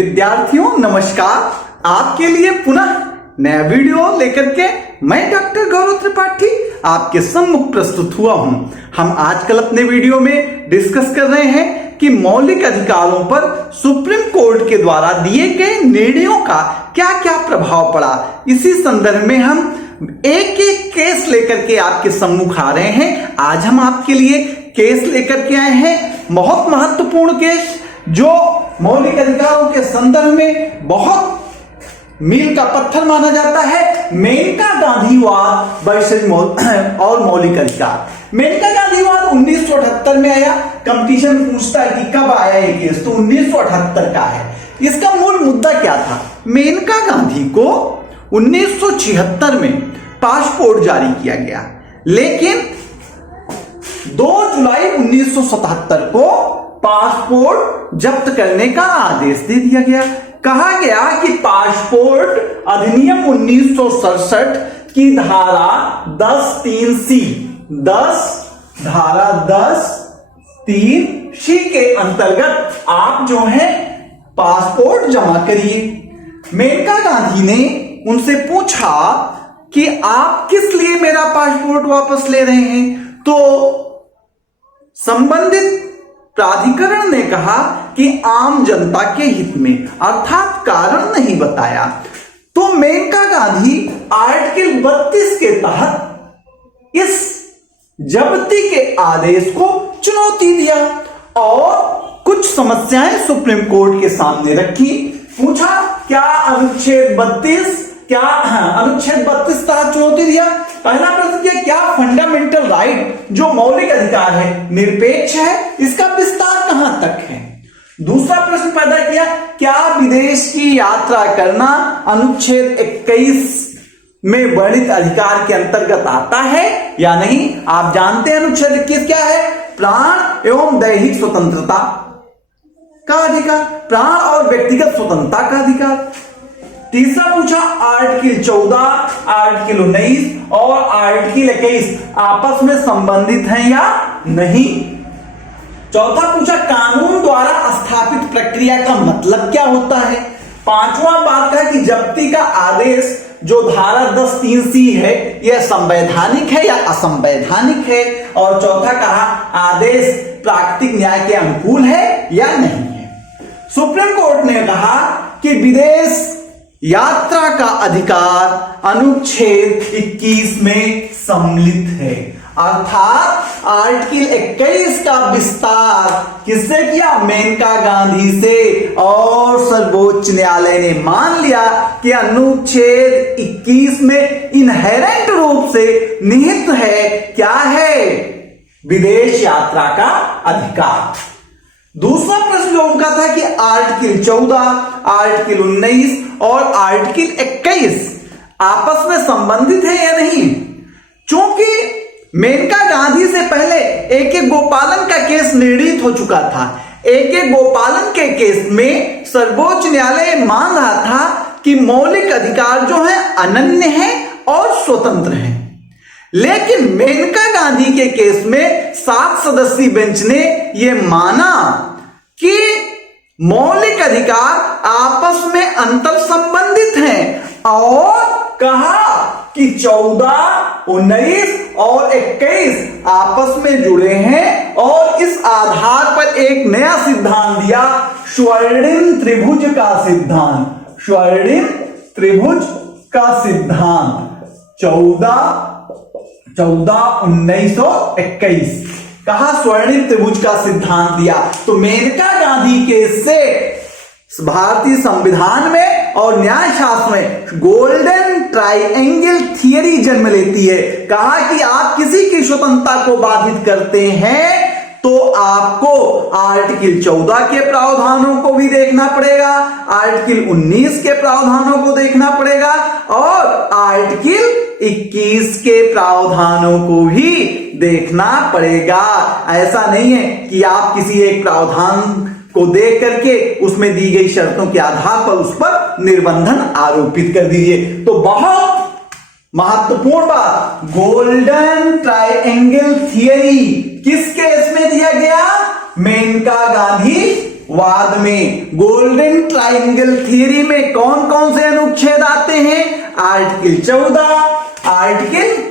विद्यार्थियों नमस्कार। आपके लिए पुनः नया वीडियो लेकर के मैं डॉक्टर गौरव त्रिपाठी आपके सम्मुख प्रस्तुत हुआ हूं। हम आजकल अपने वीडियो में डिस्कस कर रहे हैं कि मौलिक अधिकारों पर सुप्रीम कोर्ट के द्वारा दिए गए निर्णयों का क्या क्या प्रभाव पड़ा। इसी संदर्भ में हम एक एक केस लेकर के आपके सम्मुख आ रहे हैं। आज हम आपके लिए केस लेकर के आए हैं, बहुत महत्वपूर्ण केस जो मौलिक अधिकारों के संदर्भ में बहुत मील का पत्थर माना जाता है। मेनका गांधीवाद वर्सेस और मौलिक अधिकार। मेनका गांधीवाद 1978 में आया। कंपटीशन पूछता है कि कब आया ये केस, तो 1978 का है। इसका मूल मुद्दा क्या था? मेनका गांधी को 1976 में पासपोर्ट जारी किया गया, लेकिन 2 जुलाई 1977 को पासपोर्ट जब्त करने का आदेश दे दिया गया। कहा गया कि पासपोर्ट अधिनियम 1967 की धारा 10(3)(c) धारा 10(3)(c) के अंतर्गत आप जो है पासपोर्ट जमा करिए। मेनका गांधी ने उनसे पूछा कि आप किस लिए मेरा पासपोर्ट वापस ले रहे हैं, तो संबंधित प्राधिकरण ने कहा कि आम जनता के हित में, अर्थात कारण नहीं बताया। तो मेनका गांधी आर्टिकल 32 के तहत इस जब्ती के आदेश को चुनौती दिया और कुछ समस्याएं सुप्रीम कोर्ट के सामने रखी। पूछा क्या अनुच्छेद 32 तहत चुनौती दिया। पहला प्रश्न किया क्या फंडामेंटल राइट जो मौलिक अधिकार है निरपेक्ष है, इसका विस्तार कहां तक है। दूसरा प्रश्न पैदा किया क्या विदेश की यात्रा करना अनुच्छेद 21 में वर्णित अधिकार के अंतर्गत आता है या नहीं। आप जानते हैं अनुच्छेद 21 क्या है? प्राण एवं दैहिक स्वतंत्रता का अधिकार, प्राण और व्यक्तिगत स्वतंत्रता का अधिकार। तीसरा पूछा आर्टिकल 14, आर्टिकल 19 और आर्टिकल 21 आपस में संबंधित हैं या नहीं। चौथा पूछा कानून द्वारा स्थापित प्रक्रिया का मतलब क्या होता है। पांचवा बात कहा कि जब्ती का आदेश जो धारा 10(3)(c) है यह संवैधानिक है या असंवैधानिक है। और चौथा कहा आदेश प्राकृतिक न्याय के अनुकूल है या नहीं है। सुप्रीम कोर्ट ने कहा कि विदेश यात्रा का अधिकार अनुच्छेद 21 में सम्मिलित है, अर्थात आर्टिकल 21 का विस्तार किससे किया? मेनका गांधी से। और सर्वोच्च न्यायालय ने मान लिया कि अनुच्छेद 21 में इनहेरेंट रूप से निहित है, क्या है? विदेश यात्रा का अधिकार। दूसरा प्रश्न जो उनका था कि आर्टिकल 14, आर्टिकल 19 और आर्टिकल 21 आपस में संबंधित है या नहीं। चूंकि मेनका गांधी से पहले AK गोपालन का केस निर्णीत हो चुका था। AK गोपालन के केस में सर्वोच्च न्यायालय मान रहा था कि मौलिक अधिकार जो है अनन्य है और स्वतंत्र है, लेकिन मेनका गांधी के केस में 7 सदस्यीय बेंच ने यह माना कि मौलिक अधिकार आपस में अंतर संबंधित हैं और कहा कि 14, 19 और 21 आपस में जुड़े हैं और इस आधार पर एक नया सिद्धांत दिया, स्वर्णिम त्रिभुज का सिद्धांत। स्वर्णिम त्रिभुज का सिद्धांत 14, 19 और 21 कहा स्वर्णिम त्रिभुज का सिद्धांत दिया। तो मेनका गांधी के से भारतीय संविधान में और न्याय शास्त्र में गोल्डन ट्राइएंगल थियरी जन्म लेती है। कहा कि आप किसी की स्वतंत्रता को बाधित करते हैं तो आपको आर्टिकल 14 के प्रावधानों को भी देखना पड़ेगा, आर्टिकल 19 के प्रावधानों को देखना पड़ेगा और आर्टिकल 21 के प्रावधानों को भी देखना पड़ेगा। ऐसा नहीं है कि आप किसी एक प्रावधान को देख करके उसमें दी गई शर्तों के आधार पर उस पर निर्बंधन आरोपित कर दीजिए। तो बहुत महत्वपूर्ण बात, गोल्डन ट्राइएंगल थियरी किस केस में दिया गया? मेनका गांधी वाद में गोल्डन ट्राइंगल थ्योरी में कौन कौन से अनुच्छेद आते हैं? आर्टिकल 14, आर्टिकल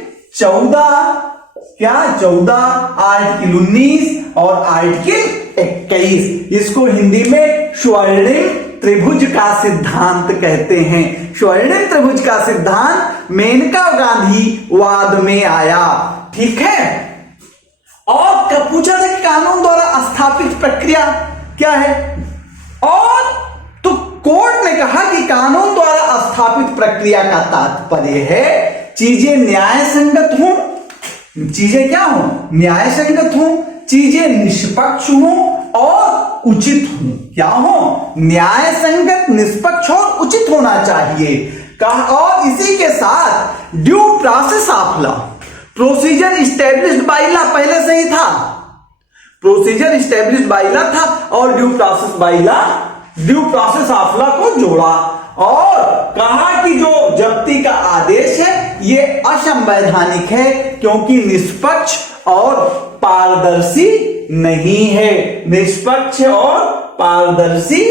19 और आर्टिकल 21। इसको हिंदी में स्वर्णिम त्रिभुज का सिद्धांत कहते हैं। स्वर्णिम त्रिभुज का सिद्धांत मेनका गांधी वाद में आया। ठीक है। और कब पूछा था कि कानून द्वारा स्थापित प्रक्रिया क्या है? और तो कोर्ट ने कहा कि कानून द्वारा स्थापित प्रक्रिया का तात्पर्य है चीजें न्याय संगत हो, चीजें क्या हो? न्याय संगत हो, चीजें निष्पक्ष हो और उचित हो। क्या हो? न्याय संगत, निष्पक्ष और उचित होना चाहिए। कहा और इसी के साथ due process of law, procedure established by law पहले से ही था। प्रोसीजर स्टैब्लिश्ड बाय लॉ था और due process by law, due process of law को जोड़ा और कहा कि जो जब्ती का आदेश है ये असंवैधानिक है क्योंकि निष्पक्ष और पारदर्शी नहीं है, निष्पक्ष और पारदर्शी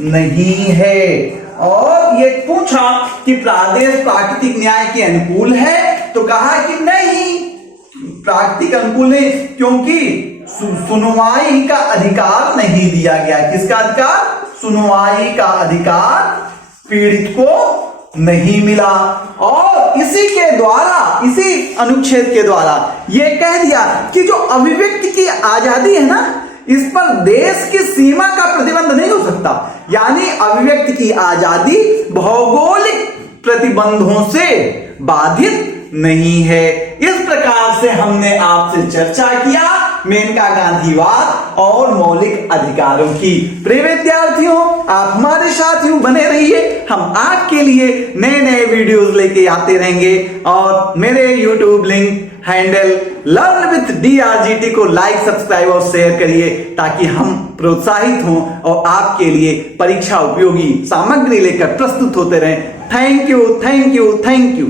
नहीं है। और ये पूछा कि प्रादेश प्राकृतिक न्याय के अनुकूल है, तो कहा कि नहीं, प्राकृतिक अनुकूल नहीं क्योंकि सुनवाई का अधिकार नहीं दिया गया। किसका अधिकार? सुनवाई का अधिकार पीड़ित को नहीं मिला। और इसी के द्वारा, इसी अनुच्छेद के द्वारा यह कह दिया कि जो अभिव्यक्ति की आजादी है ना, इस पर देश की सीमा का प्रतिबंध नहीं हो सकता। यानी अभिव्यक्ति की आजादी भौगोलिक प्रतिबंधों से बाधित नहीं है। इस प्रकार से हमने आपसे चर्चा किया मेनका गांधीवाद और मौलिक अधिकारों की। प्रिय विद्यार्थियों, आप हमारे साथ यूं बने रहिए, हम आपके लिए नए नए वीडियोस लेके आते रहेंगे। और मेरे YouTube link handle learn with DRGT को लाइक, सब्सक्राइब और शेयर करिए ताकि हम प्रोत्साहित हों और आपके लिए परीक्षा उपयोगी सामग्री लेकर प्रस्तुत होते रहें। Thank you, thank you, thank you.